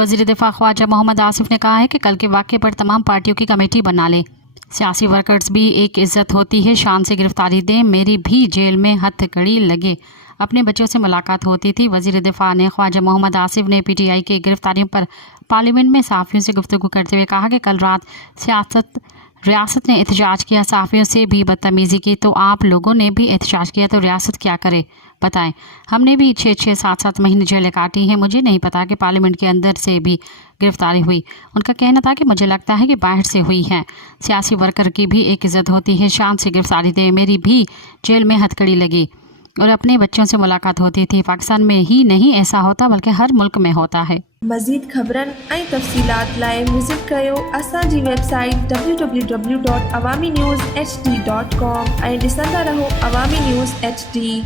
वज़ीर दिफा ख्वाजा मोहम्मद आसिफ ने कहा है कि कल के वाक़े पर तमाम पार्टियों की कमेटी बना लें। सियासी वर्कर्स भी एक इज़्ज़त होती है, शान से गिरफ्तारी दें, मेरी भी जेल में हथकड़ी लगे। अपने बच्चों से मुलाकात होती थी। वज़ीर दिफा ने ख्वाजा मोहम्मद आसिफ ने PTI के गिरफ्तारियों पर पार्लियामेंट में सहाफ़ियों से गुफ्तगू करते हुए कहा कि कल रात रियासत ने एहतजाज किया, सहाफ़ियों से भी बदतमीज़ी की, तो आप लोगों ने भी एहतजाज किया, तो रियासत क्या करे बताएं। हमने भी 6-6, 7-7 महीने जेलें काटी हैं। मुझे नहीं पता कि पार्लियामेंट के अंदर से भी गिरफ्तारी हुई। उनका कहना था कि मुझे लगता है कि बाहर से हुई है। सियासी वर्कर की भी एक इज़्ज़त होती है, शान से गिरफ्तारी दें, मेरी भी जेल में हथकड़ी लगी और अपने बच्चों से मुलाकात होती थी। पाकिस्तान में ही नहीं ऐसा होता बल्कि हर मुल्क में होता है। मज़ीद ख़बरन ऐं तफ़सीलात लाइ विज़िट कयो असांजी वेबसाइट www.awamiNewsHD.com ऐं ॾिसंदा रहो अवामी न्यूज़ HD।